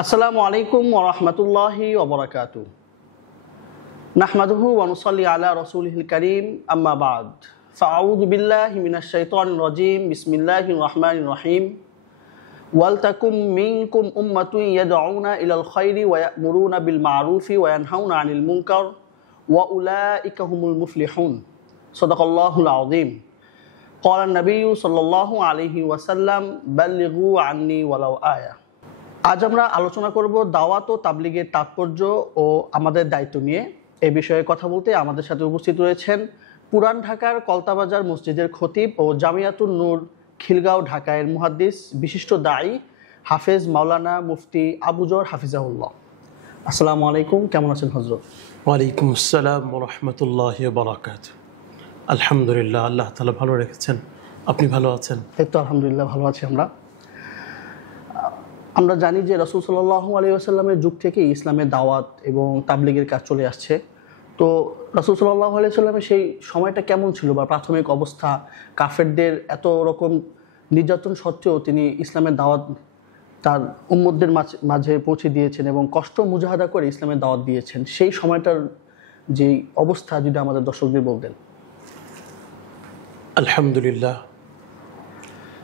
আসসালামু আলাইকুম ওয়া রাহমাতুল্লাহি ওয়া বারাকাতুহু। নাহমাদুহু ওয়া নুসাল্লি আলা রাসূলিহিল কারীম, আম্মা বা'দ। ফাআউযু বিল্লাহি মিনাশ শাইতানির রাজীম। বিসমিল্লাহির রাহমানির রহিম। ওয়াল তাকুম মিনকুম উম্মাতুন ইয়াদউনা ইলাল খায়রি ওয়া ইয়া'মুরুনা বিল মা'রুফি ওয়া ইয়ানহাউনা আনিল মুনকার ওয়া উলাইকা হুমুল মুফলিহুন। সাদাকাল্লাহুল আযীম। ক্বালা নবিয়্যু সাল্লাল্লাহু আলাইহি ওয়াসাল্লাম, বাল্লিগু আন্নী ওয়ালাউ আয়া। আজ আমরা আলোচনা করব দাওয়াত ও তাবলীগের তাৎপর্য ও আমাদের দায়িত্ব নিয়ে। এই বিষয়ে কথা বলতে আমাদের সাথে উপস্থিত রয়েছেন পুরান ঢাকার কলতাবাজার মসজিদের খতিব ও জামিয়াতুন নূর খিলগাঁও ঢাকায়ের মুহাদ্দিস বিশিষ্ট দায়ী হাফেজ মাওলানা মুফতি আবুজর হাফিজাহুল্লাহ। আসসালামু আলাইকুম, কেমন আছেন হযরত? ওয়ালাইকুম আসসালাম ওয়া রাহমাতুল্লাহি ওয়া বারাকাতুহু। আলহামদুলিল্লাহ, আল্লাহ তাআলা ভালো রেখেছেন। আপনি ভালো আছেন? এই তো আলহামদুলিল্লাহ ভালো আছি। আমরা জানি যে রাসূল সাল্লাল্লাহু আলাইহি ওয়াসাল্লামের যুগ থেকে ইসলামের দাওয়াত এবং তাবলীগের কাজ চলে আসছে। তো রাসূল সাল্লাল্লাহু আলাইহি ওয়াসাল্লামের সেই সময়টা কেমন ছিল বা প্রাথমিক অবস্থা, কাফেরদের এত রকম নির্যাতন সত্ত্বেও তিনি ইসলামের দাওয়াত তার উম্মতদের মাঝে পৌঁছে দিয়েছেন এবং কষ্ট মুজাহাদা করে ইসলামের দাওয়াত দিয়েছেন, সেই সময়টার যে অবস্থা যদি আমাদের দর্শকদের বলতেন। আলহামদুলিল্লাহ,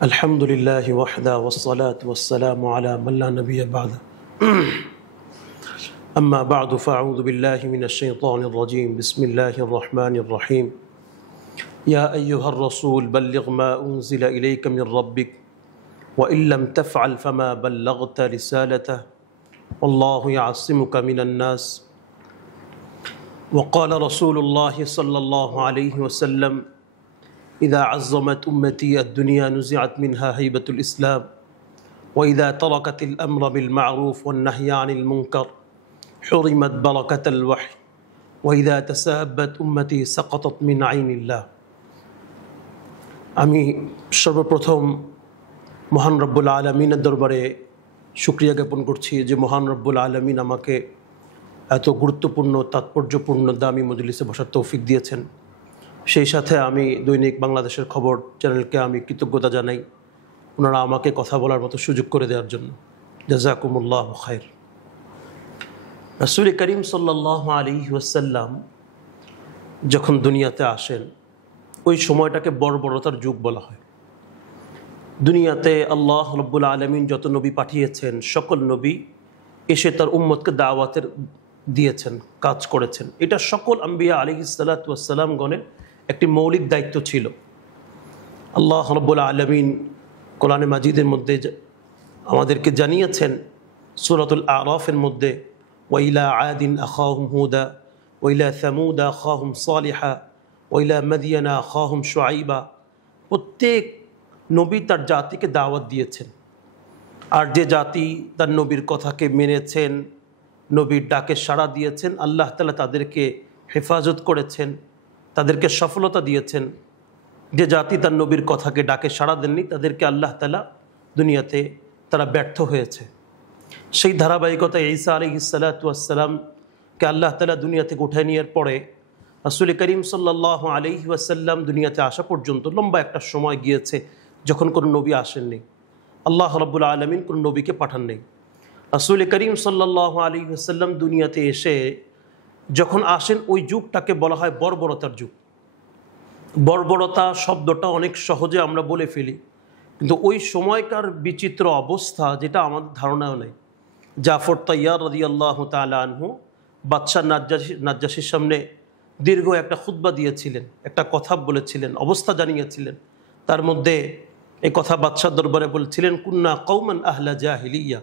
আলহামদুলিল্লাহ ওয়াহদা ওয়াসসালাতু ওয়াসসালামু আলা মান লা নাবিয়্যা বা'দা। আম্মা বা'দু ফাআউযু বিল্লাহি মিনাশ শাইতানির রাজীম। বিসমিল্লাহির রাহমানির রহিম। ইয়া আইয়ুহার রাসূল বাল্লিগ মা উনজিলা ইলাইকা মির রাব্বিক ওয়া ইল্লাম তাফআল ফামা বাল্লাগতা রিসালাতাহু ওয়াল্লাহু ইয়াসিমুকা মিনান নাস। ওয়া ক্বালা রাসূলুল্লাহি সাল্লাল্লাহু আলাইহি ওয়াসাল্লাম, إذا عظمت أمتي الدنيا نزعت منها هيبة الإسلام، وإذا تركت الأمر بالمعروف والنهي عن المنكر حرمت بركة الوحي، وإذا تسابت أمتي سقطت من عين الله। আমি সর্বপ্রথম মহান রব্বুল আলামিনের দরবারে শুকরিয়া জ্ঞাপন করছি যে মহান রব্বুল আলামিন আমাকে এত গুরুত্বপূর্ণ, তাৎপর্যপূর্ণ, দামি মজলিসে বসার তৌফিক দিয়েছেন। সেই সাথে আমি দৈনিক বাংলাদেশের খবর চ্যানেলকে আমি কৃতজ্ঞতা জানাই ওনারা আমাকে কথা বলার মতো সুযোগ করে দেওয়ার জন্য। জাযাকুমুল্লাহু খায়র। রাসূল করিম সাল্লাল্লাহু আলাইহি ওয়াসাল্লাম যখন দুনিয়াতে আসেন, ওই সময়টাকে বর্বরতার যুগ বলা হয়। দুনিয়াতে আল্লাহ রাব্বুল আলামিন যত নবী পাঠিয়েছেন, সকল নবী এসে তার উম্মতকে দাওয়াতের দিয়েছেন, কাজ করেছেন। এটা সকল আম্বিয়া আলাইহিস সালাতু ওয়াস সালাম গণের একটি মৌলিক দায়িত্ব ছিল। আল্লাহ রাব্বুল আলামিন কোরআনে মাজিদের মধ্যে আমাদেরকে জানিয়েছেন সূরাতুল আরাফের মধ্যে, ওয়া ইলা আদিন আখাহুম হুদা ওয়া ইলা সামুদা আখাহুম সালিহা ওয়া ইলা মাদিয়ানা আখাহুম শুআইবা। প্রত্যেক নবী তার জাতিকে দাওয়াত দিয়েছেন, আর যে জাতি তার নবীর কথাকে মেনেছেন, নবীর ডাকে সাড়া দিয়েছেন, আল্লাহ তাআলা তাদেরকে হেফাজত করেছেন, তাদেরকে সফলতা দিয়েছেন। যে জাতি তার নবীর কথাকে ডাকে সাড়া দেননি, তাদেরকে আল্লাহ তাআলা দুনিয়াতে তারা ব্যর্থ হয়েছে। সেই ধারাবাহিকতায় ঈসা আলাইহিস সালাতু ওয়াস সালামকে আল্লাহ তাআলা দুনিয়া থেকে উঠে নেওয়ার পরে রাসূল করিম সাল্লাল্লাহু আলাইহি ওয়াসাল্লাম দুনিয়াতে আসা পর্যন্ত লম্বা একটা সময় গিয়েছে যখন কোনো নবী আসেননি। আল্লাহ রাব্বুল আলামিন কোনো নবীকে পাঠান নেই। রাসূল করিম সাল্লাল্লাহু আলাইহি ওয়াসাল্লাম দুনিয়াতে এসে যখন আসেন, ওই যুগটাকে বলা হয় বর্বরতার যুগ। বর্বরতা শব্দটা অনেক সহজে আমরা বলে ফেলি, কিন্তু ওই সময়কার বিচিত্র অবস্থা যেটা আমাদের ধারণাও নেই। জাফর তাইয়ার রাদিয়াল্লাহু তাআলা আনহু বাদশাহ নাজ্জাশীর সামনে দীর্ঘ একটা খুতবা দিয়েছিলেন, একটা কথা বলেছিলেন, অবস্থা জানিয়েছিলেন। তার মধ্যে এই কথা বাদশাহ দরবারে বলছিলেন, কুন্না কওমান আহলা জাহিলিয়া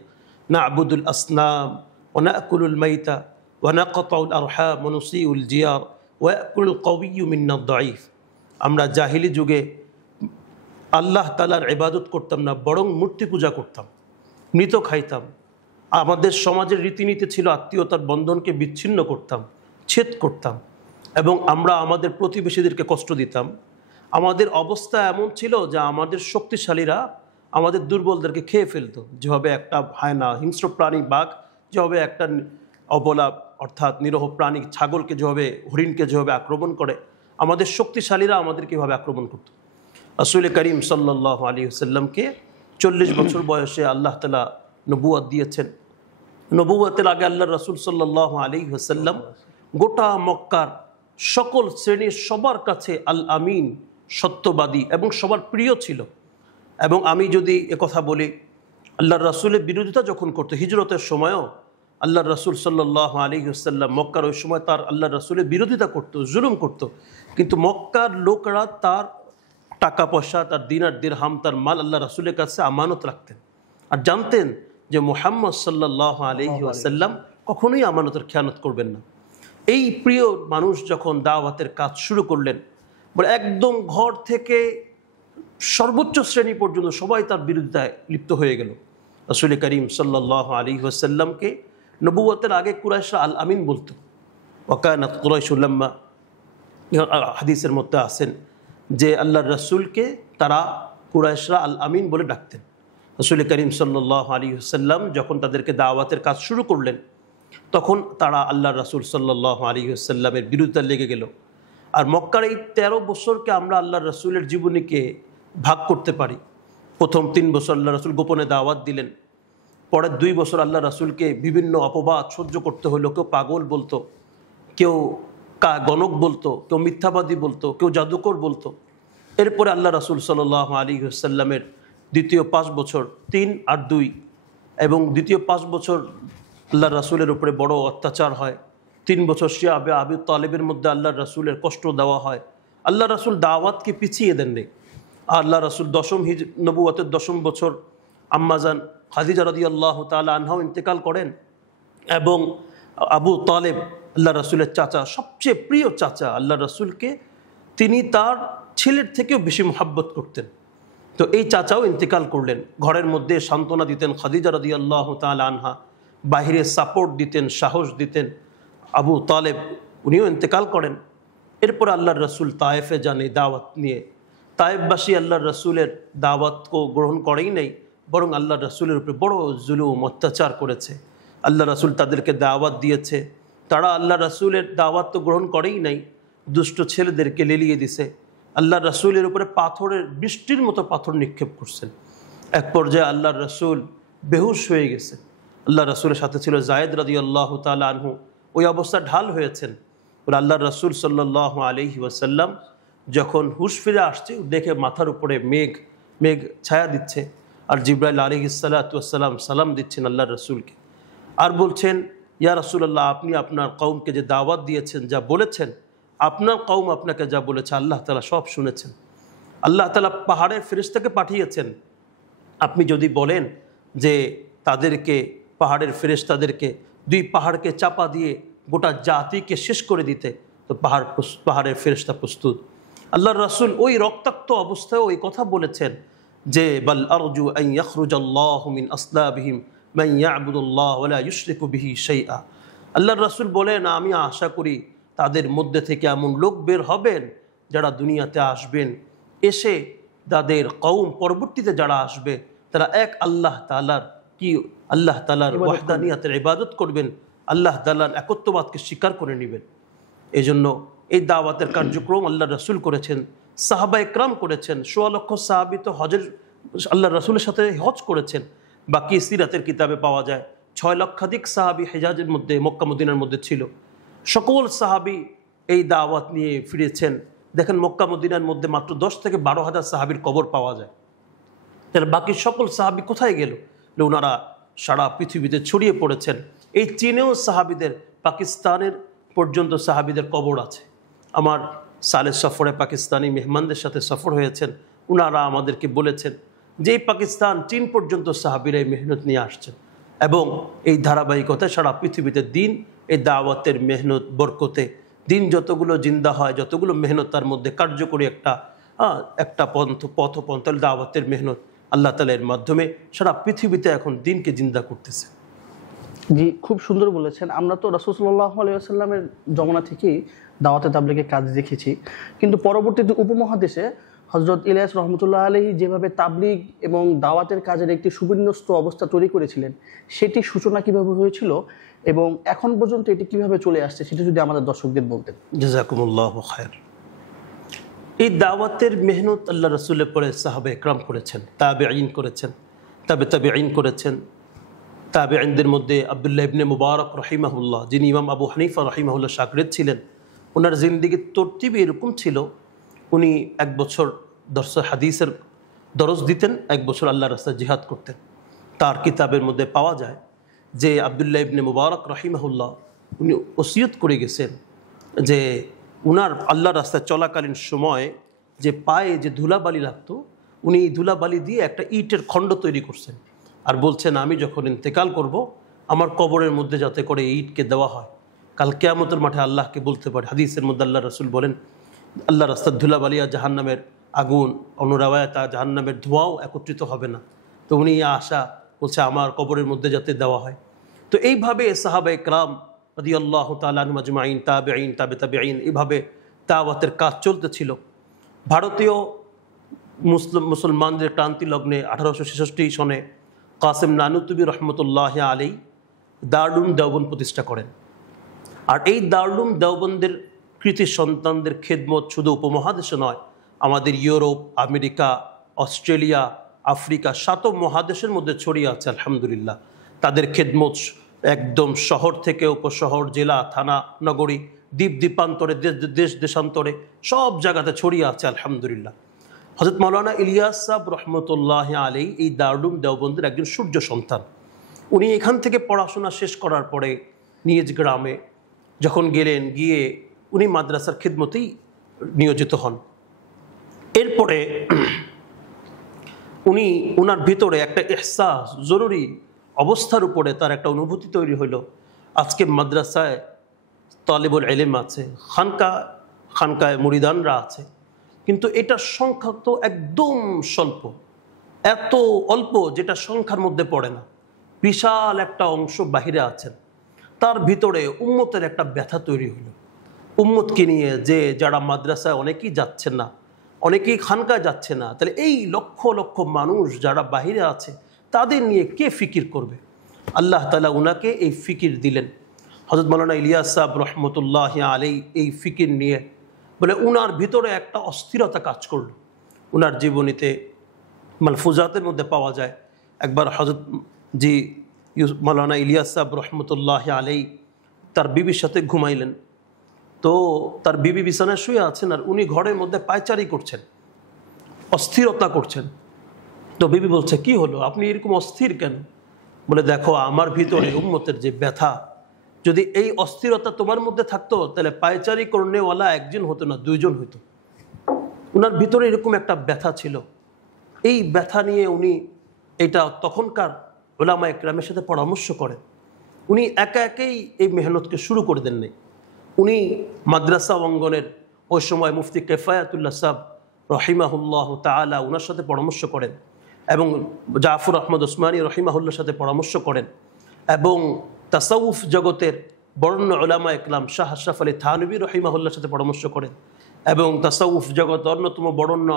না'বুদুল আসনাম ওয়া না'কুলুল মাইতা ওয়া নাকতাউল আরহাম ওয়া নুসিউল জিয়ার ওয়া ইয়াকুলুল কওয়িয়্যু মিন্না দাঈফ। আমরা জাহিলি যুগে আল্লাহ তাআলার ইবাদত করতাম না, বরং মূর্তি পূজা করতাম, মৃত খাইতাম। আমাদের সমাজের রীতিনীতি ছিল আত্মীয়তার বন্ধনকে বিচ্ছিন্ন করতাম, ছেদ করতাম, এবং আমরা আমাদের প্রতিবেশীদেরকে কষ্ট দিতাম। আমাদের অবস্থা এমন ছিল যে আমাদের শক্তিশালীরা আমাদের দুর্বলদেরকে খেয়ে ফেলতো। যেভাবে একটা হায়না, হিংস্র প্রাণী বাঘ যেভাবে একটা অবলা অর্থাৎ নিরহ প্রাণী ছাগলকে যেভাবে, হরিণকে যেভাবে আক্রমণ করে, আমাদের শক্তিশালীরা আমাদেরকে এভাবে আক্রমণ করত। রাসূল করিম সাল্লাল্লাহু আলাইহি ওয়াসাল্লামকে 40 বছর বয়সে আল্লাহ তাআলা নবুয়ত দিয়েছেন। নবুয়তের আগে আল্লাহ রাসূল সাল্লাল্লাহু আলাইহি ওয়াসাল্লাম গোটা মক্কার সকল শ্রেণীর সবার কাছে আল আমিন, সত্যবাদী এবং সবার প্রিয় ছিল। এবং আমি যদি কথা বলি, আল্লাহর রাসূলের বিরোধিতা যখন করতো হিজরতের সময়ও আল্লাহর রাসূল সাল্লাল্লাহু আলাইহি ওয়াসাল্লাম মক্কার ওই সময় তার আল্লাহর রাসূলের বিরোধিতা করতো, জুলুম করতো, কিন্তু মক্কার লোকরা তার টাকা পয়সা, তার দিনার দিরহাম, তার মাল আল্লাহ রাসূলের কাছে আমানত রাখতেন আর জানতেন যে মুহাম্মদ সাল্লাল্লাহু আলাইহি ওয়াসাল্লাম কখনোই আমানতের খেয়ানত করবেন না। এই প্রিয় মানুষ যখন দাওয়াতের কাজ শুরু করলেন, বলে একদম ঘর থেকে সর্বোচ্চ শ্রেণী পর্যন্ত সবাই তার বিরুদ্ধায় লিপ্ত হয়ে গেল। রাসূল করিম সাল্লাল্লাহু আলাইহি ওয়াসাল্লামকে নবুয়তের আগে কুরাইশরা আল আমিন বলতো। ওয়াকানাত কুরাইশু লাম্মা, হাদিসের মধ্যে আছেন যে আল্লাহর রাসূলকে তারা কুরাইশরা আল আমিন বলে ডাকতেন। রাসূল করিম সাল্লাল্লাহু আলাইহি ওয়াসাল্লাম যখন তাদেরকে দাওয়াতের কাজ শুরু করলেন, তখন তারা আল্লাহর রাসূল সাল্লাল্লাহু আলাইহি ওয়াসাল্লামের বিরুদ্ধে লেগে গেল। আর মক্কার এই 13 বছরকে আমরা আল্লাহর রাসূলের জীবনীকে ভাগ করতে পারি। প্রথম 3 বছর আল্লাহ রাসূল গোপনে দাওয়াত দিলেন, পরের 2 বছর আল্লাহ রাসূলকে বিভিন্ন অপবাদ সহ্য করতে হলো। কেউ পাগল বলতো, কেউ গণক বলতো, কেউ মিথ্যাবাদী বলতো, কেউ জাদুকর বলতো। এরপরে আল্লাহ রাসূল সাল্লাল্লাহু আলাইহি ওয়াসাল্লামের দ্বিতীয় 5 বছর 3 আর 2 এবং দ্বিতীয় 5 বছর আল্লাহ রাসূলের উপরে বড় অত্যাচার হয়। 3 বছর শিয়া আবু তালেবের মধ্যে আল্লাহ রাসূলের কষ্ট দেওয়া হয়। আল্লাহ রাসূল দাওয়াতকে পিছিয়ে দেননি। আল্লাহ রাসূল নবুয়তের 10ম বছর আম্মাজান খাদিজা রাদিয়াল্লাহু তাআলা আনহাও ইন্তেকাল করেন এবং আবু তালেব আল্লাহ রাসূলের চাচা, সবচেয়ে প্রিয় চাচা আল্লাহ রাসূলকে তিনি তার ছেলের থেকেও বেশি মহব্বত করতেন। তো এই চাচাও ইন্তেকাল করলেন। ঘরের মধ্যে সান্ত্বনা দিতেন খাদিজা রাদিয়াল্লাহু তাআলা আনহা, বাহিরে সাপোর্ট দিতেন, সাহস দিতেন আবু তালেব, উনিও ইন্তেকাল করেন। এরপর আল্লাহর রাসূল তায়েফে যান এই দাওয়াত নিয়ে। তায়েফবাসী আল্লাহর রাসূলের দাওয়াতকে গ্রহণ করেই নেই, বরং আল্লাহর রাসূলের উপরে বড় জুলুম অত্যাচার করেছে। আল্লাহ রাসূল তাদেরকে দাওয়াত দিয়েছে, তারা আল্লাহ রাসূলের দাওয়াত তো গ্রহণ করেই নাই, দুষ্ট ছেলেদেরকে লেলিয়ে দিছে। আল্লাহ রাসূলের উপরে পাথরের বৃষ্টির মতো পাথর নিক্ষেপ করছেন। এক পর্যায়ে আল্লাহর রাসূল বেহুশ হয়ে গেছে। আল্লাহ রাসূলের সাথে ছিল যায়েদ রাদিয়াল্লাহু তাআলা আনহু, ওই অবস্থা ঢাল হয়েছেন। আল্লাহর রাসূল সাল্লাল্লাহু আলাইহি ওয়াসাল্লাম যখন হুশ ফিরে আসছে, দেখে মাথার উপরে মেঘ ছায়া দিচ্ছে আর জিবরাইল আলাইহিস সালাতু ওয়াস সালাম সালাম দিচ্ছেন আল্লাহর রাসূলকে আর বলছেন, ইয়া রাসূলুল্লাহ, আপনি আপনার কওমকে যে দাওয়াত দিয়েছেন, যা বলেছেন, আপনার কওম আপনাকে যা বলেছে আল্লাহ তাআলা সব শুনেছেন। আল্লাহ তাআলা পাহাড়ের ফেরেশতাকে পাঠিয়েছেন। আপনি যদি বলেন যে তাদেরকে, পাহাড়ের ফেরেশতাদেরকে 2 পাহাড়কে চাপা দিয়ে গোটা জাতিকে শেষ করে দিতে, তো পাহাড়ের ফেরেশতা প্রস্তুত। আল্লাহর রাসূল ওই রক্তাক্ত অবস্থায় ওই কথা বলেছেন যে বাল আরজু আন ইয়াখরুজাল্লাহু মিন আসলাবিহিম মান ইয়াবুদুল্লাহ ওয়া লা ইউশরিকু বিহি শাইআ। আল্লাহর রাসূল বলেন, আমি আশা করি তাদের মধ্যে থেকে এমন লোক বের হবেন যারা দুনিয়াতে আসবেন, এসে তাদের কওম পরবর্তীতে যারা আসবে তারা এক আল্লাহ তাআলার আল্লাহ তাআলার ওয়াহদানিয়াতের ইবাদত করবেন, আল্লাহ তাআলার একত্ববাদকে স্বীকার করে নেবেন। এজন্য এই দাওয়াতের কার্যক্রম আল্লাহর রাসূল করেছেন, সাহাবা ইকরাম করেছেন। 16 লক্ষ সাহাবী তো হজের আল্লাহর রাসূলের সাথে হজ করেছেন। বাকি সিরাতের কিতাবে পাওয়া যায় 6 লক্ষাধিক সাহাবী হিজাজের মধ্যে, মক্কা মদিনার মধ্যে ছিল। সকল সাহাবী এই দাওয়াত নিয়ে ফিরেছেন। দেখেন মক্কা মদিনার মধ্যে মাত্র 10 থেকে 12 হাজার সাহাবীর কবর পাওয়া যায়। তাহলে বাকি সকল সাহাবী কোথায় গেল? ওনারা সারা পৃথিবীতে ছড়িয়ে পড়েছেন। এই চীনেও সাহাবীদের, পাকিস্তানের পর্যন্ত সাহাবীদের কবর আছে। আমার সালের সফরে পাকিস্তানি মেহমানদের সাথে সফর হয়েছেন, ওনারা আমাদেরকে বলেছেন যে এই পাকিস্তান, চীন পর্যন্ত সাহাবীরা এই মেহনত নিয়ে আসছেন এবং এই ধারাবাহিকতায় সারা পৃথিবীতে দিন, এই দাওয়াতের মেহনত বরকতে দিন যতগুলো জিন্দা হয়, যতগুলো মেহনত তার মধ্যে কার্যকরী একটা পথপন্থা দাওয়াতের মেহনত আল্লাহ তাআলা এর মাধ্যমে সারা পৃথিবীতে এখন দিনকে জিন্দা করতেছে। জি, খুব সুন্দর বলেছেন। আমরা তো রাসূল সাল্লাল্লাহু আলাইহি ওয়াসাল্লামের জমানা থেকেই দাওয়াতে তাবলীগের কাজ দেখেছি, কিন্তু পরবর্তীতে উপমহাদেশে হযরত ইলিয়াস রহমতুল্লাহ আলাইহি যেভাবে তাবলীগ এবং দাওয়াতের কাজের একটি সুবিন্যস্ত অবস্থা তৈরি করেছিলেন, সেটি সূচনা কিভাবে হয়েছিল এবং এখন পর্যন্ত এটি কিভাবে চলে আসছে, সেটা যদি আমাদের দর্শকদের বলতেন। জাযাকুমুল্লাহু খায়র। এই দাওয়াতের মেহনত আল্লাহ রাসূলের পরে সাহাবা ইকরাম করেছেন, তাবেঈন করেছেন, তাবেঈন করেছেন, তাবেঈনদের মধ্যে আব্দুল্লাহ ইবনে মুবারক রহিমাহুল্লাহ, যিনি ইমাম আবু হানিফা রহিমাহুল্লাহ শাগরেদ ছিলেন, ওনার জিন্দিগির তরতিব এরকম ছিল, উনি 1 বছর হাদিসের দরজ দিতেন, 1 বছর আল্লাহর রাস্তায় জিহাদ করতেন। তার কিতাবের মধ্যে পাওয়া যায় যে আব্দুল্লাহ ইবনে মুবারক রহিমাহুল্লাহ উনি ওসিয়ত করে গেছেন যে উনার আল্লাহর রাস্তায় চলাকালীন সময় যে পায়ে যে ধুলাবালি লাগতো, উনি এই ধুলাবালি দিয়ে একটা ইটের খণ্ড তৈরি করছেন, আর বলছেন আমি যখন ইন্তেকাল করব আমার কবরের মধ্যে যাতে করে এই ইটকে দেওয়া হয়, কাল কিয়ামতের মাঠে আল্লাহকে বলতে পারে। হাদিসের মধ্যে আল্লাহ রাসূল বলেন আল্লাহ রাস্তার ধুলাবালি আর জাহান্নামের আগুন, অনুরাওয়ায়াত জাহান্নামের ধোঁয়াও একত্রিত হবে না। তো উনি আশা বলছে আমার কবরের মধ্যে যাতে দেওয়া হয়। তো এইভাবে সাহাবায়ে কেরাম রাদিয়াল্লাহু তাআলা আনহুম আজমাইন, তাবেঈন, তাবেঈন, এইভাবে দাওয়াতের কাজ চলতেছিল। ভারতীয় মুসলমানদের ক্রান্তি লগ্নে 1866 সনে কাসেম নানুতুবি রহমতুল্লাহ আলাই দারুল দেওবন্দ প্রতিষ্ঠা করেন। আর এই দারুল দেওবন্দের কৃতি সন্তানদের খেদমত শুধু উপমহাদেশে নয়, আমাদের ইউরোপ, আমেরিকা, অস্ট্রেলিয়া, আফ্রিকা 7 মহাদেশের মধ্যে ছড়িয়ে আছে আলহামদুলিল্লাহ। তাদের খেদমত একদম শহর থেকে উপশহর, জেলা, থানা, নগরী, দ্বীপ দ্বীপান্তরে, দেশ দেশান্তরে সব জায়গাতে ছড়িয়ে আছে আলহামদুলিল্লাহ। হযরত মাওলানা ইলিয়াস সাহেব রহমতুল্লাহ আলাই এই দারুল দেওবন্দের একজন সূর্য সন্তান। উনি এখান থেকে পড়াশোনা শেষ করার পরে নিজ গ্রামে যখন গেলেন, গিয়ে উনি মাদ্রাসার খিদমতেই নিয়োজিত হন। এরপরে উনি ওনার ভিতরে একটা ইহসাস, জরুরি অবস্থার উপরে তার একটা অনুভূতি তৈরি হলো। আজকে মাদ্রাসায় তালিবুল ইলম আছে, খানকায় মুরিদানরা আছে, কিন্তু এটার সংখ্যা তো একদম স্বল্প, এত অল্প যেটা সংখ্যার মধ্যে পড়ে না। বিশাল একটা অংশ বাহিরে আছেন। তার ভিতরে উম্মতের একটা ব্যথা তৈরি হলো। উম্মতকে নিয়ে যে যারা মাদ্রাসায় অনেকেই যাচ্ছেন না, অনেকেই খানকায় যাচ্ছে না, তাহলে এই লক্ষ লক্ষ মানুষ যারা বাহিরে আছে তাদের নিয়ে কে ফিকির করবে? আল্লাহ তাআলা উনাকে এই ফিকির দিলেন। হযরত মাওলানা ইলিয়াস সাহেব রহমতুল্লাহ আলাই এই ফিকির নিয়ে বলে উনার ভিতরে একটা অস্থিরতা কাজ করলো। উনার জীবনীতে মালফুজাতের মধ্যে পাওয়া যায়, একবার হযরত মাওলানা ইলিয়াস সাহেব রহমতুল্লাহ আলাই তার বিবির সাথে ঘুমাইলেন। তো তার বিবি বিছানায় শুয়ে আছেন আর উনি ঘরের মধ্যে পায়চারি করছেন, অস্থিরতা করছেন। তো বিবি বলছে কি হলো, আপনি এরকম অস্থির কেন? বলে দেখো আমার ভিতরে উম্মতের যে ব্যথা, যদি এই অস্থিরতা তোমার মধ্যে থাকতো তাহলে পায়চারি করনেওয়ালা একজন হতো না, 2 জন হইতো। উনার ভিতরে এরকম একটা ব্যথা ছিল। এই ব্যথা নিয়ে উনি এটা তখনকার উলামা ইকরামের সাথে পরামর্শ করেন। উনি একা একাই এই মেহনতকে শুরু করে দেন নাই। উনি মাদ্রাসা অঙ্গনের ওই সময় মুফতি কিফায়াতুল্লাহ সাহেব রহিমাহুল্লাহ তাআলা ওনার সাথে পরামর্শ করেন, এবং জাফর আহমদ ওসমানী রহিমাহুল্লাহর সাথে পরামর্শ করেন, এবং তাসাউফ জগতের বরেণ্য উলামা ইকরাম শাহ আশরাফ আলী থানভী রহিমাহুল্লাহর সাথে পরামর্শ করেন, এবং তাসাউফ জগৎ অন্যতম বরেণ্য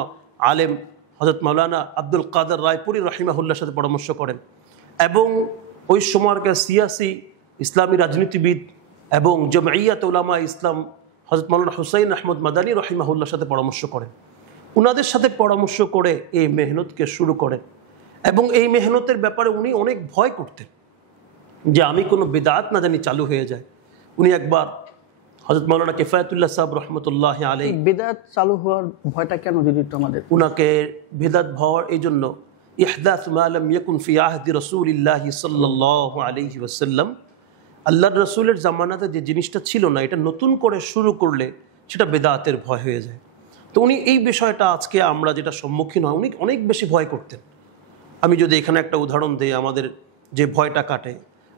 আলেম হযরত মাওলানা আব্দুল কাদের রায়পুরী রহিমাহুল্লাহর সাথে পরামর্শ করেন, এবং ওই সময়কার সিয়াসি ইসলামী রাজনীতিবিদ এবং জমঈয়াত উলামা ইসলাম হযরত মাওলানা হুসাইন আহমদ মাদানী রহিমাহুল্লাহর সাথে পরামর্শ করেন। উনাদের সাথে পরামর্শ করে এই মেহনতকে শুরু করেন, এবং এই মেহনতের ব্যাপারে উনি অনেক ভয় করতেন যে আমি কোনো বিদআত না জানি চালু হয়ে যায়। উনি একবার হযরত মাওলানা কিফায়াতুল্লাহ সাহেব রহমতুল্লাহ আলাইহি বিদআত চালু হওয়ার ভয়টা কেন যদি একটু আমাদের? উনাকে বিদআত ভয় এই জন্য, ইহদাস মা লাম ইয়াকুন ফি আহদি রাসূলিল্লাহ সাল্লাল্লাহু আলাইহি ওয়াসাল্লাম, আল্লাহর রাসূলের জামানাতে যে জিনিসটা ছিল না এটা নতুন করে শুরু করলে সেটা বিদআতের ভয় হয়ে যায়। তো উনি এই বিষয়টা আজকে আমরা যেটা সম্মুখীন হয়, উনি অনেক বেশি ভয় করতেন। আমি যদি এখানে একটা উদাহরণ দিই, আমাদের যে ভয়টা কাটে,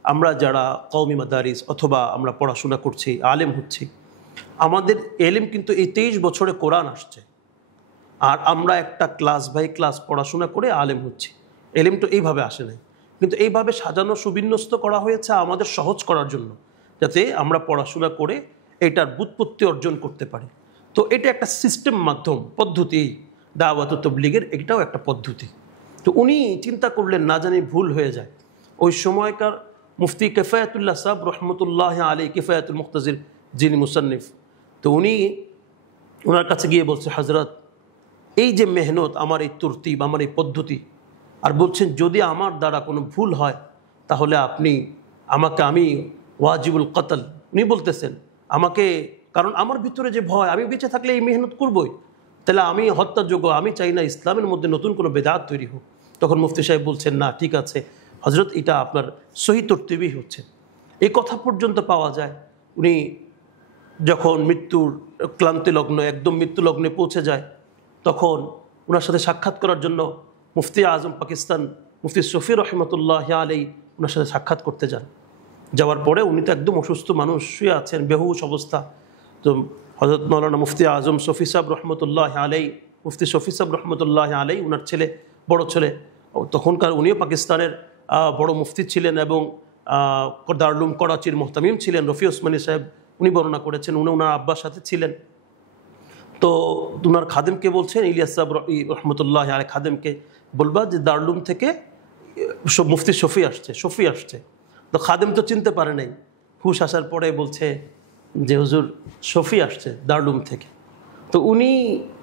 আমরা যারা কওমি মাদারিস অথবা আমরা পড়াশোনা করছি, আলেম হচ্ছি, আমাদের এলেম কিন্তু এই 23 বছরে কোরআন আসছে, আর আমরা একটা ক্লাস বাই ক্লাস পড়াশোনা করে আলেম হচ্ছি। এলেম তো এইভাবে আসে নাই, কিন্তু এইভাবে সাজানো সুবিন্যস্ত করা হয়েছে আমাদের সহজ করার জন্য, যাতে আমরা পড়াশোনা করে এটার ব্যুৎপত্তি অর্জন করতে পারি। তো এটা একটা সিস্টেম, মাধ্যম, পদ্ধতি, দাওয়াত তাবলীগের এটাও একটা পদ্ধতি। তো উনি চিন্তা করলেন না জানি ভুল হয়ে যায়। ওই সময়কার মুফতি কিফায়াতুল্লাহ সাহেব রহমতুল্লাহ আলাইহি, কিফায়াতুল মুক্তাজির যিনি মুসান্নিফ, তো উনি ওনার কাছে গিয়ে বলছে হযরত এই যে মেহনত, আমার এই তরতিব, আমার এই পদ্ধতি, আর বলছেন যদি আমার দ্বারা কোনো ভুল হয় তাহলে আপনি আমাকে, আমি ওয়াজিবুল কতল, উনি বলতেছেন আমাকে, কারণ আমার ভিতরে যে ভয়, আমি বেঁচে থাকলে এই মেহনত করবই, তাহলে আমি হত্যাযোগ্য, আমি চাই না ইসলামের মধ্যে নতুন কোনো বেদাত তৈরি হোক। তখন মুফতি সাহেব বলছেন, না ঠিক আছে হজরত, এটা আপনার সহি তরতিবই হচ্ছে। এই কথা পর্যন্ত পাওয়া যায়। উনি যখন মৃত্যুর ক্লান্তি লগ্ন, একদম মৃত্যু লগ্নে পৌঁছে যায়, তখন ওনার সাথে সাক্ষাৎ করার জন্য মুফতি আজম পাকিস্তান মুফতি শফি রহমতুল্লাহ আলাই ওনার সাথে সাক্ষাৎ করতে যান। যাওয়ার পরে উনি তো একদম অসুস্থ মানুষ, শুয়ে আছেন, বেহুশ অবস্থা। তো হজরত মৌলানা মুফতি আজম শফি সাহেব রহমতুল্লাহ আলাই, মুফতি শফি সাহেব রহমতুল্লাহ আলাই, ওনার ছেলে, বড় ছেলে, তখনকার উনিও পাকিস্তানের বড় মুফতি ছিলেন এবং দারুল করাচির মোহতামিম ছিলেন, রফি ওসমানী সাহেব উনি বর্ণনা করেছেন, উনি ওনার আব্বার সাথে ছিলেন। তো ওনার খাদেমকে বলছেন, ইলিয়াস সাহেব রহমতুল্লাহ আলাই খাদেমকে বলবা যে দারুলুম থেকে মুফতি শফি আসছে। তো খাদেম তো চিনতে পারে নাই, হুশ আসার পরে বলছে যে হুজুর শফি আসছে দারুলুম থেকে। তো উনি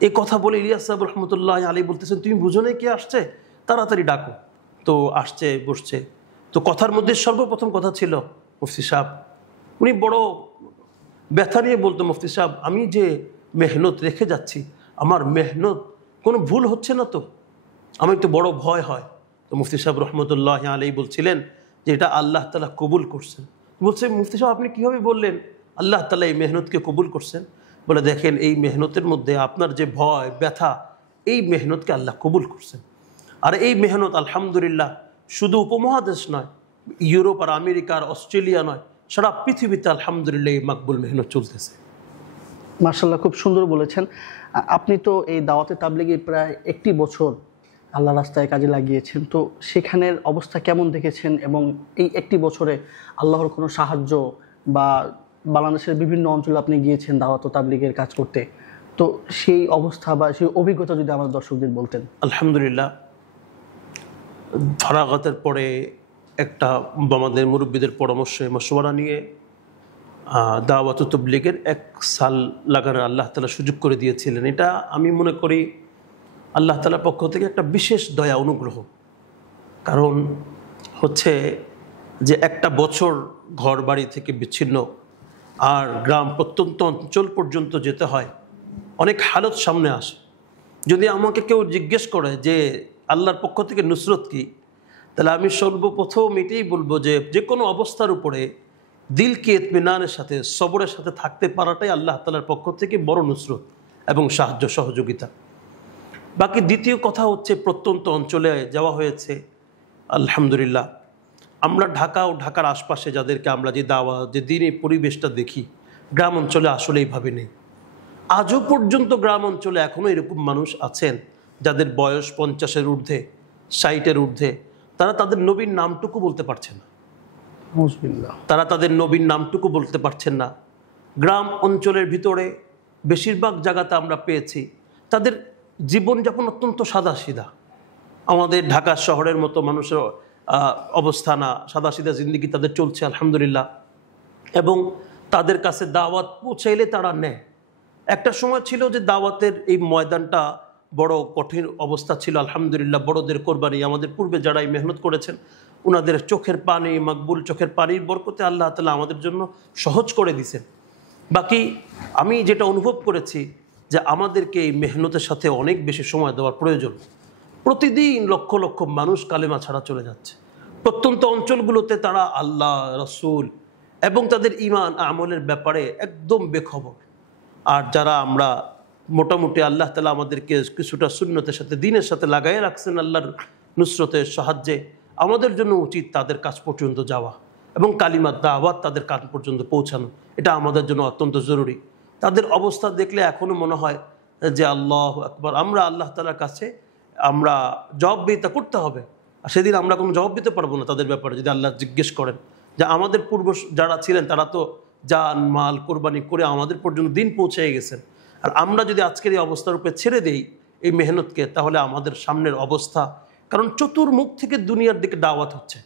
এই কথা বলে ইলিয়াস সাহেব রহমতুল্লাহ আলী বলতেছেন, তুমি বুঝো না কে আসছে, তাড়াতাড়ি ডাকো। তো আসছে, বসছে। তো কথার মধ্যে সর্বপ্রথম কথা ছিল মুফতি সাহেব, উনি বড় ব্যথা নিয়ে বলতো, মুফতি সাহেব আমি যে মেহনত রেখে যাচ্ছি, আমার মেহনত কোনো ভুল হচ্ছে না তো, আমি তো বড় ভয় হয়। তো মুফতি সাহেব রহমতুল্লাহ আলী বলছিলেন যে এটা আল্লাহ তাআলা কবুল করছেন। বলছে, মুফতি সাহেব আপনি কীভাবে বললেন আল্লাহ তাআলা এই মেহনতকে কবুল করছেন? বলে, দেখেন এই মেহনতের মধ্যে আপনার যে ভয় ব্যথা, এই মেহনতকে আল্লাহ কবুল করছেন। আর এই মেহনত আলহামদুলিল্লাহ শুধু উপমহাদেশ নয়, ইউরোপ আর আমেরিকা আর অস্ট্রেলিয়া নয়, সারা পৃথিবীতে আলহামদুলিল্লাহ এই মাকবুল মেহনত চলতেছে। মার্শাল্লাহ, খুব সুন্দর বলেছেন। আপনি তো এই দাওয়াতে তাবলিগে প্রায় 1 বছর আল্লাহ রাস্তায় কাজে লাগিয়েছেন, তো সেখানের অবস্থা কেমন দেখেছেন এবং এই 1 বছরে আল্লাহর কোনো সাহায্য বা বাংলাদেশের বিভিন্ন অঞ্চলে আপনি গিয়েছেন দাওয়াত ও তাবলিগের কাজ করতে, তো সেই অবস্থা বা সেই অভিজ্ঞতা যদি আমাদের দর্শকদের বলতেন। আলহামদুলিল্লাহ, ফারাগাতের পরে একটা আমাদের মুরব্বীদের পরামর্শে মশওয়ারা নিয়ে দাওয়াত ও তাবলীগের 1 সাল লাগানোর আল্লাহ তাআলা সুযোগ করে দিয়েছিলেন। এটা আমি মনে করি আল্লাহ তাআলার পক্ষ থেকে একটা বিশেষ দয়া অনুগ্রহ। কারণ হচ্ছে যে একটা বছর ঘর বাড়ি থেকে বিচ্ছিন্ন আর গ্রাম প্রত্যন্ত অঞ্চল পর্যন্ত যেতে হয়, অনেক হালত সামনে আসে। যদি আমাকে কেউ জিজ্ঞেস করে যে আল্লাহর পক্ষ থেকে নুসরত কি, তাহলে আমি সর্বপ্রথম এটাই বলবো যে যে কোনো অবস্থার উপরে দিলকে ইতমিনানের সাথে, সবরের সাথে থাকতে পারাটাই আল্লাহ তাআলার পক্ষ থেকে বড় নুসরত এবং সাহায্য সহযোগিতা। বাকি দ্বিতীয় কথা হচ্ছে, প্রত্যন্ত অঞ্চলে যাওয়া হয়েছে আলহামদুলিল্লাহ। আমরা ঢাকা ও ঢাকার আশপাশে যাদেরকে আমরা যে দাওয়া, যে দিনের পরিবেশটা দেখি, গ্রাম অঞ্চলে আসলে এইভাবে নেই। আজও পর্যন্ত গ্রাম অঞ্চলে এখনও এরকম মানুষ আছেন যাদের বয়স 50-এর ঊর্ধ্বে, 60-এর ঊর্ধ্বে, তারা তাদের নবীর নামটুকু বলতে পারছে না। তারা তাদের নবীর নামটুকু বলতে পারছেন না। গ্রাম অঞ্চলের ভিতরে বেশিরভাগ জায়গাতে আমরা পেয়েছি তাদের জীবনযাপন অত্যন্ত সাদাসিধা। আমাদের ঢাকা শহরের মতো মানুষের অবস্থা না, সাদাসিধা জিন্দেগি তাদের চলছে আলহামদুলিল্লাহ। এবং তাদের কাছে দাওয়াত পৌঁছাইলে তারা নেয়। একটা সময় ছিল যে দাওয়াতের এই ময়দানটা বড় কঠিন অবস্থা ছিল আলহামদুলিল্লাহ। বড়দের কোরবানি, আমাদের পূর্বে যারা এই মেহনত করেছেন ওনাদের চোখের পানি, মাকবুল চোখের পানির বরকতে আল্লাহ তাআলা আমাদের জন্য সহজ করে দিয়েছেন। বাকি আমি যেটা অনুভব করেছি যে আমাদেরকে এই মেহনতের সাথে অনেক বেশি সময় দেওয়ার প্রয়োজন। প্রতিদিন লক্ষ লক্ষ মানুষ কালেমা ছাড়া চলে যাচ্ছে। প্রত্যন্ত অঞ্চলগুলোতে তারা আল্লাহ, রসুল এবং তাদের ঈমান আমলের ব্যাপারে একদম বেখবর। আর যারা আমরা মোটামুটি আল্লাহ তাআলা আমাদেরকে কিছুটা সুন্নতের সাথে, দ্বীনের সাথে লাগাই রাখছেন আল্লাহর নুসরতের সাহায্যে, আমাদের জন্য উচিত তাদের কাছ পর্যন্ত যাওয়া এবং কালিমার দাওয়াত তাদের কান পর্যন্ত পৌঁছানো। এটা আমাদের জন্য অত্যন্ত জরুরি। তাদের অবস্থা দেখলে এখনও মনে হয় যে আল্লাহু আকবার, আমরা আল্লাহ তাআলার কাছে আমরা জবাবদিহিতা করতে হবে। আর সেদিন আমরা কোনো জবাব দিতে পারবো না তাদের ব্যাপারে যদি আল্লাহ জিজ্ঞেস করেন। যে আমাদের পূর্ব যারা ছিলেন তারা তো জান মাল কোরবানি করে আমাদের পর্যন্ত দিন পৌঁছে গেছেন। আর আমরা যদি আজকের এই অবস্থার উপরে ছেড়ে দেই এই মেহনতকে, তাহলে আমাদের সামনের অবস্থা, কারণ চতুর্মুখ থেকে দুনিয়ার দিকে দাওয়াত হচ্ছে,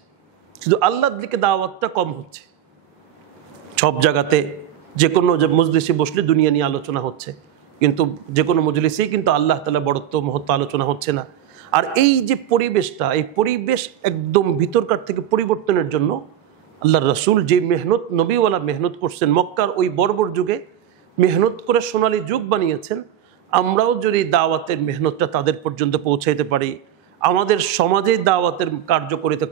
শুধু আল্লাহর দিকে দাওয়াতটা কম হচ্ছে। সব জায়গাতে যে কোনো মজলিসে বসলে দুনিয়া নিয়ে আলোচনা হচ্ছে, কিন্তু যে কোনো মজলিসেই কিন্তু আল্লাহ তাআলা বড়ত্ব মহত্ব আলোচনা হচ্ছে না। আর এই যে পরিবেশটা, এই পরিবেশ একদম ভিতরকার থেকে পরিবর্তনের জন্য আল্লাহর রাসূল যে মেহনত, নবীওয়ালা মেহনত করছেন মক্কার ওই বর্বর যুগে, মেহনত করে সোনালী যুগ বানিয়েছেন। আমরাও যদি দাওয়াতের মেহনতটা তাদের পর্যন্ত পৌঁছাইতে পারি, আমাদের সমাজে দাওয়াতের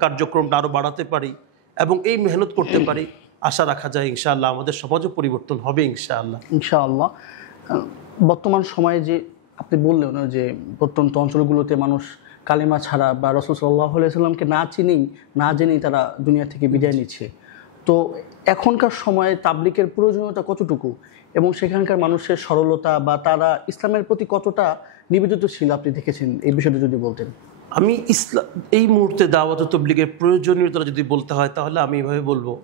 কার্যক্রমটা আরও বাড়াতে পারি এবং এই মেহনত করতে পারি, আশা রাখা যায় ইনশাআল্লাহ আমাদের সমাজও পরিবর্তন হবে ইনশাআল্লাহ। ইনশাআল্লাহ। বর্তমান সময়ে যে আপনি বললেন যে প্রত্যন্ত অঞ্চলগুলোতে মানুষ কালিমা ছাড়া বা রাসূল সাল্লাল্লাহু আলাইহি সাল্লামকে না জেনেই তারা দুনিয়া থেকে বিদায় নিচ্ছে, তো এখনকার সময়ে তাবলীগের প্রয়োজনীয়তা কতটুকু এবং সেখানকার মানুষের সরলতা বা তারা ইসলামের প্রতি কতটা নিবেদিত ছিল আপনি দেখেছেন, এই বিষয়টা যদি বলতেন। আমি এই মুহূর্তে দাওয়াত ও তাবলীগের প্রয়োজনীয়তা যদি বলতে হয় তাহলে আমি এভাবে বলবো,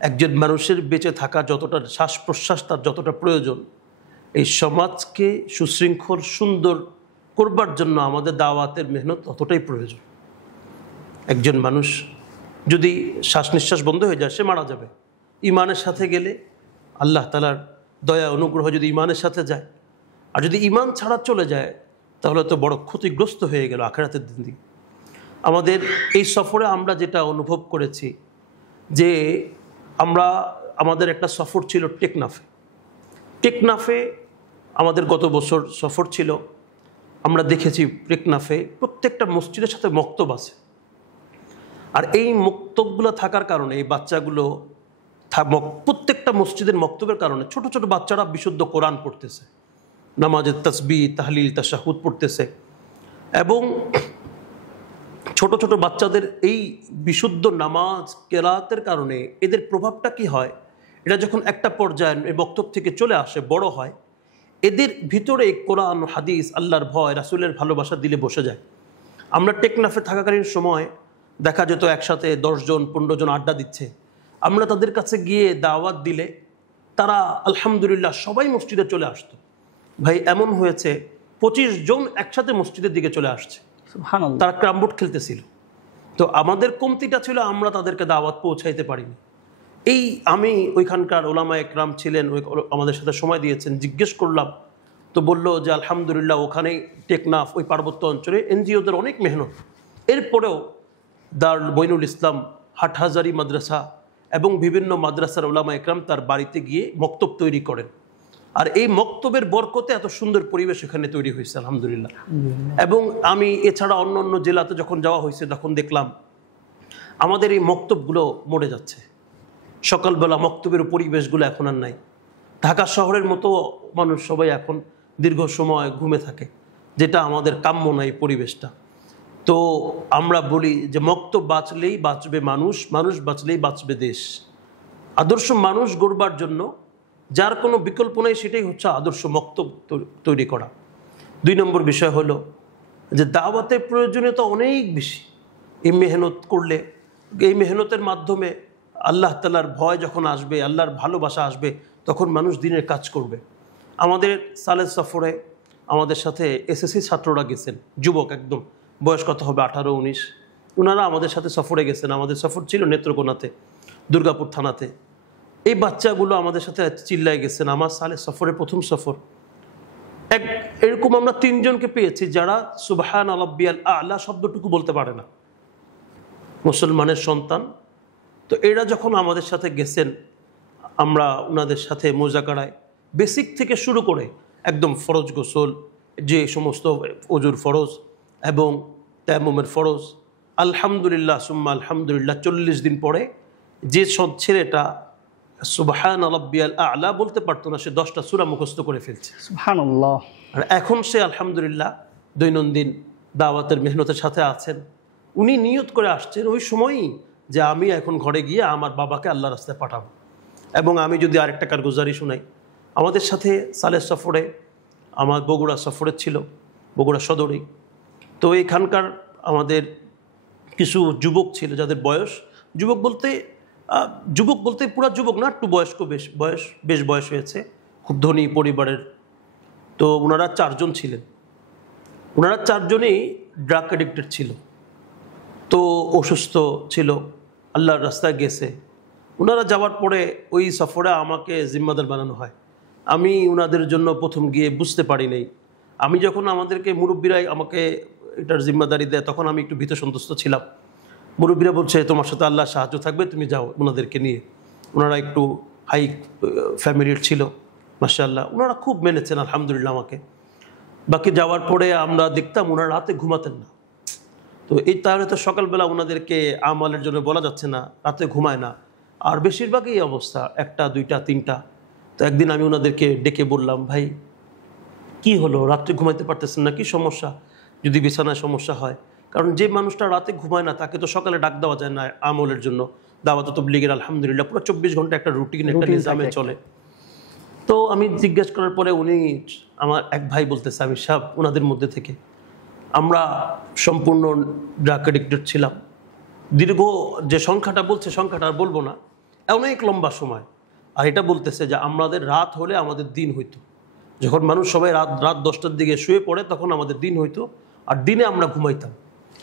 একজন মানুষের বেঁচে থাকা যতটা শ্বাস প্রশ্বাস তার যতটা প্রয়োজন, এই সমাজকে সুশৃঙ্খল সুন্দর করবার জন্য আমাদের দাওয়াতের মেহনত ততটাই প্রয়োজন। একজন মানুষ যদি শ্বাস নিঃশ্বাস বন্ধ হয়ে যায় সে মারা যাবে। ইমানের সাথে গেলে আল্লাহ তাআলার দয়া অনুগ্রহ যদি ইমানের সাথে যায়, আর যদি ইমান ছাড়া চলে যায় তাহলে তো বড় ক্ষতিগ্রস্ত হয়ে গেল আখিরাতের দিন। আমাদের এই সফরে আমরা যেটা অনুভব করেছি যে আমাদের একটা সফর ছিল টেকনাফে আমাদের গত বছর সফর ছিল। আমরা দেখেছি টেকনাফে প্রত্যেকটা মসজিদের সাথে মক্তব আছে, আর এই মক্তবগুলো থাকার কারণে এই বাচ্চাগুলো প্রত্যেকটা মসজিদের মক্তবের কারণে ছোট ছোট বাচ্চারা বিশুদ্ধ কোরআন পড়তেছে, নামাজের তাসবিহ তাহলিল তাশাহুদ পড়তেছে, এবং ছোট ছোট বাচ্চাদের এই বিশুদ্ধ নামাজ কেরাতের কারণে এদের প্রভাবটা কি হয়, এটা যখন একটা পর্যায়ে এই বক্তব্য থেকে চলে আসে বড় হয়, এদের ভিতরে কোরআন হাদিস আল্লাহর ভয় রাসূলের ভালোবাসা দিলে বসে যায়। আমরা টেকনাফে থাকাকালীন সময় দেখা যেত একসাথে 10 জন 15 জন আড্ডা দিচ্ছে, আমরা তাদের কাছে গিয়ে দাওয়াত দিলে তারা আলহামদুলিল্লাহ সবাই মসজিদে চলে আসতো। ভাই এমন হয়েছে 25 জন একসাথে মসজিদের দিকে চলে আসছে, তারা ক্রামবোর্ড খেলতেছিল। তো আমাদের কমতিটা ছিল আমরা তাদেরকে দাওয়াত পৌঁছাইতে পারিনি। আমি ওইখানকার ওলামা একরাম ছিলেন, আমাদের সাথে সময় দিয়েছেন, জিজ্ঞেস করলাম তো বললো যে আলহামদুলিল্লাহ ওখানেই টেকনাফ ওই পার্বত্য অঞ্চলে এনজিওদের অনেক মেহনত, এরপরেও দারুল মঈনুল ইসলাম, হাটহাজারি মাদ্রাসা এবং বিভিন্ন মাদ্রাসার ওলামা একরাম তার বাড়িতে গিয়ে মক্তব তৈরি করেন, আর এই মক্তবের বরকতে এত সুন্দর পরিবেশ এখানে তৈরি হয়েছে আলহামদুলিল্লাহ। এবং আমি এছাড়া অন্য অন্য জেলাতে যখন যাওয়া হয়েছে তখন দেখলাম আমাদের এই মক্তবগুলো মরে যাচ্ছে। সকালবেলা মক্তবের পরিবেশগুলো এখন আর নাই। ঢাকা শহরের মতো মানুষ সবাই এখন দীর্ঘ সময় ঘুমে থাকে, যেটা আমাদের কাম্য নয় পরিবেশটা। তো আমরা বলি যে মক্তব বাঁচলেই বাঁচবে মানুষ, মানুষ বাঁচলেই বাঁচবে দেশ। আদর্শ মানুষ গড়বার জন্য যার কোনো বিকল্প নেই, সেটাই হচ্ছে আদর্শ মক্তব তৈরি করা। 2 নম্বর বিষয় হলো যে দাওয়াতের প্রয়োজনীয়তা অনেক বেশি। এই মেহনত করলে, এই মেহনতের মাধ্যমে আল্লাহ তাআলার ভয় যখন আসবে, আল্লাহর ভালোবাসা আসবে, তখন মানুষ দিনের কাজ করবে। আমাদের সালেহ সফরে আমাদের সাথে এসএসসি ছাত্ররা গেছেন, যুবক একদম, বয়স কত হবে 18-19, ওনারা আমাদের সাথে সফরে গেছেন। আমাদের সফর ছিল নেত্রকোনাতে, দুর্গাপুর থানাতে। এই বাচ্চাগুলো আমাদের সাথে চিল্লায় গেছেন। আমার সালেহ সফরের প্রথম সফর। এরকম আমরা 3 জনকে পেয়েছি যারা সুবহান রাব্বিয়াল আ'লা শব্দটুকু বলতে পারে না, মুসলমানের সন্তান। তো এরা যখন আমাদের সাথে গেছেন, আমরা ওনাদের সাথে মুজাকারায় বেসিক থেকে শুরু করে একদম ফরজ গোসল, যে সমস্ত ওজুর ফরজ এবং তায়াম্মুমের ফরজ, আলহামদুলিল্লাহ সুম্মা আলহামদুলিল্লাহ 40 দিন পরে যে ছেলেটা সুবহান রাব্বিয়াল আ'লা বলতে পারতো না, সে 10টা সূরা মুখস্থ করে ফেলছে। সুবহানাল্লাহ। আর এখন সে আলহামদুলিল্লাহ দৈনন্দিন দাওয়াতের মেহনতের সাথে আছেন। উনি নিয়ত করে আসছেন ওই সময়ই যে আমি এখন ঘরে গিয়ে আমার বাবাকে আল্লাহর রাস্তায় পাঠাবো। এবং আমি যদি আরেকটা কারগুজারি শোনাই, আমাদের সাথে সালেহ সফরে, আমার বগুড়া সফরে ছিল, বগুড়া সদরেই। তো এখানকার আমাদের কিছু যুবক ছিল যাদের বয়স, যুবক বলতে পুরা যুবক না, একটু বয়স্ক, বেশ বয়স হয়েছে, খুব ধনী পরিবারের। তো ওনারা 4 জন ছিলেন। ওনারা 4 জনই ড্রাগ অ্যাডিক্টেড ছিল, তো অসুস্থ ছিল, আল্লাহর রাস্তায় গেছে। ওনারা যাওয়ার পরে ওই সফরে আমাকে জিম্মাদার বানানো হয়। আমি ওনাদের জন্য প্রথম গিয়ে বুঝতে পারি নাই। আমি যখন আমাদেরকে মুরব্বীরাই আমাকে এটার জিম্মাদারি দেয়, তখন আমি একটু ভীত সন্তুষ্ট ছিলাম। মুরব্বীরা বলছে তোমার সাথে আল্লাহর সাহায্য থাকবে, তুমি যাও ওনাদেরকে নিয়ে। ওনারা একটু হাই ফ্যামিলির ছিল, মাশাআল্লাহ, ওনারা খুব মেনেছেন আলহামদুলিল্লাহ আমাকে। বাকি যাওয়ার পরে আমরা দেখতাম ওনারা রাতে ঘুমাতেন না। তো এই তাহলে তো সকালবেলা ওনাদেরকে আমালের জন্য বলা যাচ্ছে না, রাতে ঘুমায় না। আর বেশিরভাগই এই অবস্থা, 1টা 2টা 3টা। তো একদিন আমি ওনাদেরকে ডেকে বললাম, ভাই কি হলো, রাত্রে ঘুমাইতে পারতেছেন না, কি সমস্যা? যদি বিছানায় সমস্যা হয়, কারণ যে মানুষটা রাতে ঘুমায় না তাকে তো সকালে ডাক দেওয়া যায় না আমলের জন্য। দাওয়াত তাবলীগের আলহামদুলিল্লাহ পুরো 24 ঘন্টা একটা রুটিন, একটা নিজামে চলে। তো আমি জিজ্ঞেস করার পরে উনি, আমার এক ভাই বলতেছে, আমি সাহেব ওনাদের মধ্যে থেকে, আমরা সম্পূর্ণ ড্রাগ এডিক্টেড ছিলাম। দীর্ঘ যে সংখ্যাটা বলছে, সংখ্যাটা আর বলবো না, অনেক লম্বা সময়। আর এটা বলতেছে যে আমাদের রাত হলে আমাদের দিন হইতো, যখন মানুষ সবাই রাত 10টার দিকে শুয়ে পড়ে তখন আমাদের দিন হইতো, আর দিনে আমরা ঘুমাইতাম।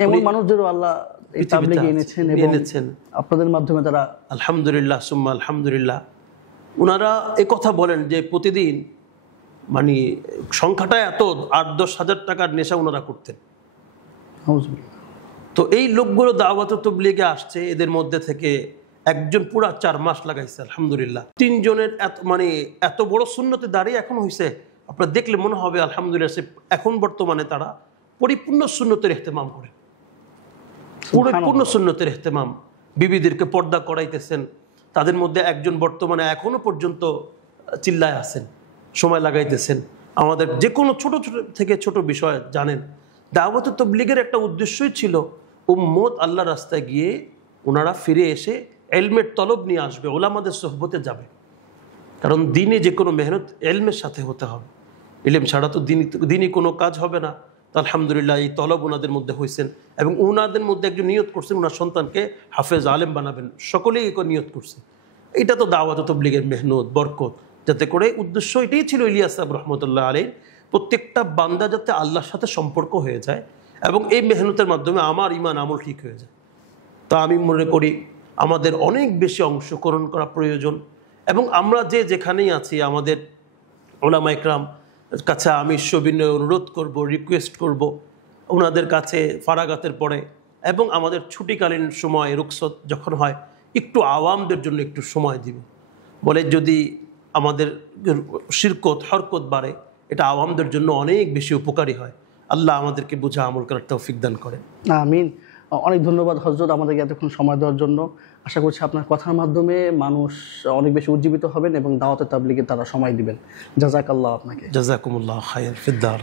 এমন মানুষদেরও আল্লাহ এই তাবলীগে এনেছেন এবং আপনাদের মাধ্যমে তারা আলহামদুলিল্লাহ সুম্মা আলহামদুলিল্লাহ। ওনারা এই কথা বলেন যে প্রতিদিন মানে সংখ্যাটা এত 8-10 হাজার টাকার নেশা ওনারা করতেন। তো এই লোকগুলো দাওয়াত তাবলীগে আসছে, এদের মধ্যে থেকে একজন পুরা 4 মাস লাগাইছে আলহামদুলিল্লাহ। 3 জনের এত বড় সুন্নতে দাঁড়িয়ে এখন হয়েছে, আপনারা দেখলে মনে হবে আলহামদুলিল্লাহ এখন বর্তমানে তারা পরিপূর্ণ সুন্নতের ইহতেমাম করে, পরিপূর্ণ সুন্নতের ইহতেমাম। বিবিদেরকে পর্দা করাইতেছেন। তাদের মধ্যে একজন বর্তমানে এখনো পর্যন্ত চিল্লায় আছেন, সময় লাগাইতেছেন। আমাদের যে কোনো ছোট ছোট থেকে ছোট বিষয় জানেন। দাওয়াত তাবলীগের একটা উদ্দেশ্যই ছিল উম্মত আল্লাহর রাস্তায় গিয়ে ওনারা ফিরে এসে এলমের তলব নিয়ে আসবে, ওলামাদের সোহবতে যাবে। কারণ দিনে যে কোনো মেহনত এলমের সাথে হতে হবে, ইলম ছাড়া তো দিনই কোনো কাজ হবে না। তো আলহামদুলিল্লাহ এই তলব ওনাদের মধ্যে হয়েছেন, এবং ওনাদের মধ্যে একজন নিয়ত করছেন ওনার সন্তানকে হাফেজ আলেম বানাবেন, সকলেই নিয়ত করছে। এটা তো দাওয়াত তাবলীগের মেহনত বরকত, যাতে করে উদ্দেশ্য এটাই ছিল ইলিয়াস সাহেব রহমতুল্লাহ আলাইহির, প্রত্যেকটা বান্দা যাতে আল্লাহর সাথে সম্পর্ক হয়ে যায় এবং এই মেহনতের মাধ্যমে আমার ইমান আমল ঠিক হয়ে যায়। তা আমি মনে করি আমাদের অনেক বেশি অংশগ্রহণ করা প্রয়োজন, এবং আমরা যে যেখানেই আছি আমাদের ওলামা ইকরাম কাছে আমি সবিনয় অনুরোধ করব, রিকোয়েস্ট করব ওনাদের কাছে ফারাগাতের পরে এবং আমাদের ছুটিকালীন সময় রুখসত যখন হয় একটু আওয়ামদের জন্য একটু সময় দিব। বলে যদি আমাদের শিরকত হরকত বাড়ে, এটা আওয়ামদের জন্য অনেক বেশি উপকারী হয়। আল্লাহ আমাদেরকে বুঝা আমল করার তৌফিক দান করেন। আমিন। অনেক ধন্যবাদ হযরত আমাদেরকে এতক্ষণ সময় দেওয়ার জন্য। আশা করছি আপনার কথার মাধ্যমে মানুষ অনেক বেশি উজ্জীবিত হবেন এবং দাওয়াতে তাবলীগে তারা সময় দিবেন। জাযাকাল্লাহ আপনাকে। জাযাকুমুল্লাহ খায়র ফিদ দার।